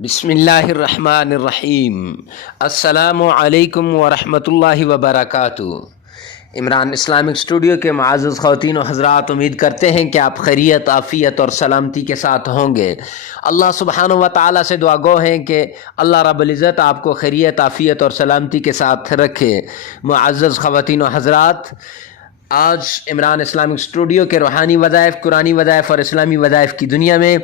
بسم اللہ الرحمن الرحیم۔ السلام علیکم ورحمۃ اللہ وبرکاتہ۔ عمران اسلامک اسٹوڈیو کے معزز خواتین و حضرات، امید کرتے ہیں کہ آپ خیریت، عافیت اور سلامتی کے ساتھ ہوں گے۔ اللہ سبحانہ و تعالیٰ سے دعا گو ہیں کہ اللہ رب العزت آپ کو خیریت، عافیت اور سلامتی کے ساتھ رکھے۔ معزز خواتین و حضرات، آج عمران اسلامک اسٹوڈیو کے روحانی وظائف، قرآنی وظائف اور اسلامی وظائف کی دنیا میں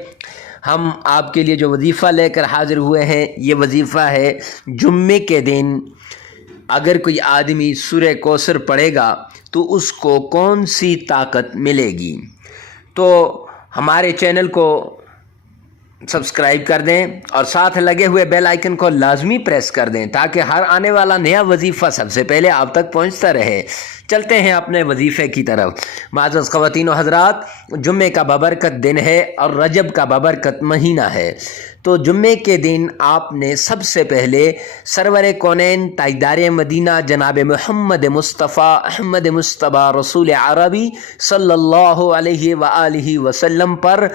ہم آپ کے لیے جو وظیفہ لے کر حاضر ہوئے ہیں، یہ وظیفہ ہے جمعے کے دن اگر کوئی آدمی سورہ کوثر پڑھے گا تو اس کو کون سی طاقت ملے گی۔ تو ہمارے چینل کو سبسکرائب کر دیں اور ساتھ لگے ہوئے بیل آئیکن کو لازمی پریس کر دیں تاکہ ہر آنے والا نیا وظیفہ سب سے پہلے آپ تک پہنچتا رہے۔ چلتے ہیں اپنے وظیفے کی طرف۔ معزز خواتین و حضرات، جمعے کا بابرکت دن ہے اور رجب کا بابرکت مہینہ ہے۔ تو جمعے کے دن آپ نے سب سے پہلے سرور کونین تاجدار مدینہ جناب محمد مصطفیٰ احمد مصطفیٰ رسول عربی صلی اللہ علیہ وآلہ وسلم پر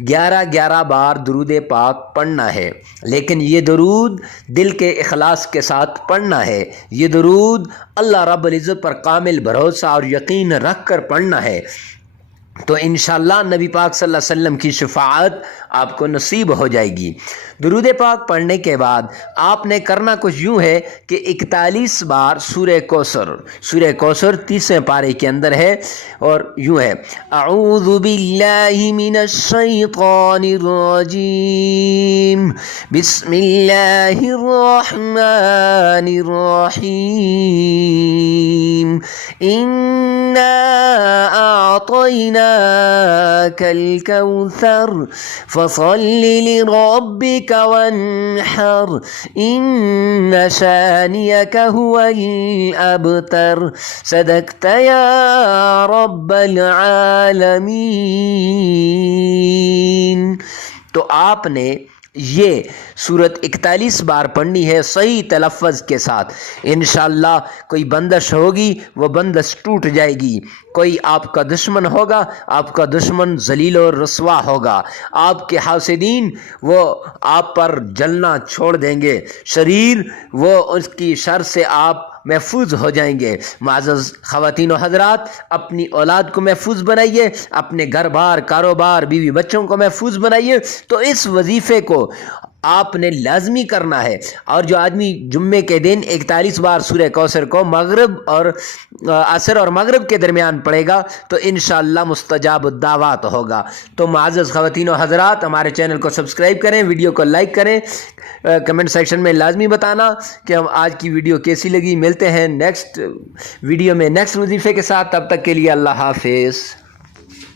11 بار درود پاک پڑھنا ہے، لیکن یہ درود دل کے اخلاص کے ساتھ پڑھنا ہے۔ یہ درود اللہ رب العزت پر کامل بھروسہ اور یقین رکھ کر پڑھنا ہے، تو انشاءاللہ نبی پاک صلی اللہ علیہ وسلم کی شفاعت آپ کو نصیب ہو جائے گی۔ درود پاک پڑھنے کے بعد آپ نے کرنا کچھ یوں ہے کہ 41 بار سورہ کوثر 30 پارے کے اندر ہے اور یوں ہے: اعوذ باللہ من الشیطان الرجیم، بسم اللہ الرحمن الرحیم، انا اعطیناک الکوثر فصل لربک وانحر ان شانئک هو الابتر۔ صدقت یا رب العالمین۔ تو آپ نے یہ صورت 41 بار پڑھنی ہے صحیح تلفظ کے ساتھ۔ انشاءاللہ کوئی بندش ہوگی وہ بندش ٹوٹ جائے گی، کوئی آپ کا دشمن ہوگا، آپ کا دشمن ذلیل و رسوا ہوگا، آپ کے حاسدین وہ آپ پر جلنا چھوڑ دیں گے، شریر وہ اس کی شر سے آپ محفوظ ہو جائیں گے۔ معزز خواتین و حضرات، اپنی اولاد کو محفوظ بنائیے، اپنے گھر بار، کاروبار، بیوی بچوں کو محفوظ بنائیے۔ تو اس وظیفے کو آپ نے لازمی کرنا ہے، اور جو آدمی جمعے کے دن 41 بار سورہ کوثر کو مغرب اور عصر اور مغرب کے درمیان پڑھے گا تو انشاءاللہ مستجاب الدعوات ہوگا۔ تو معزز خواتین و حضرات، ہمارے چینل کو سبسکرائب کریں، ویڈیو کو لائک کریں، کمنٹ سیکشن میں لازمی بتانا کہ ہم آج کی ویڈیو کیسی لگی۔ ملتے ہیں نیکسٹ ویڈیو میں نیکسٹ وظیفے کے ساتھ، تب تک کے لیے اللہ حافظ۔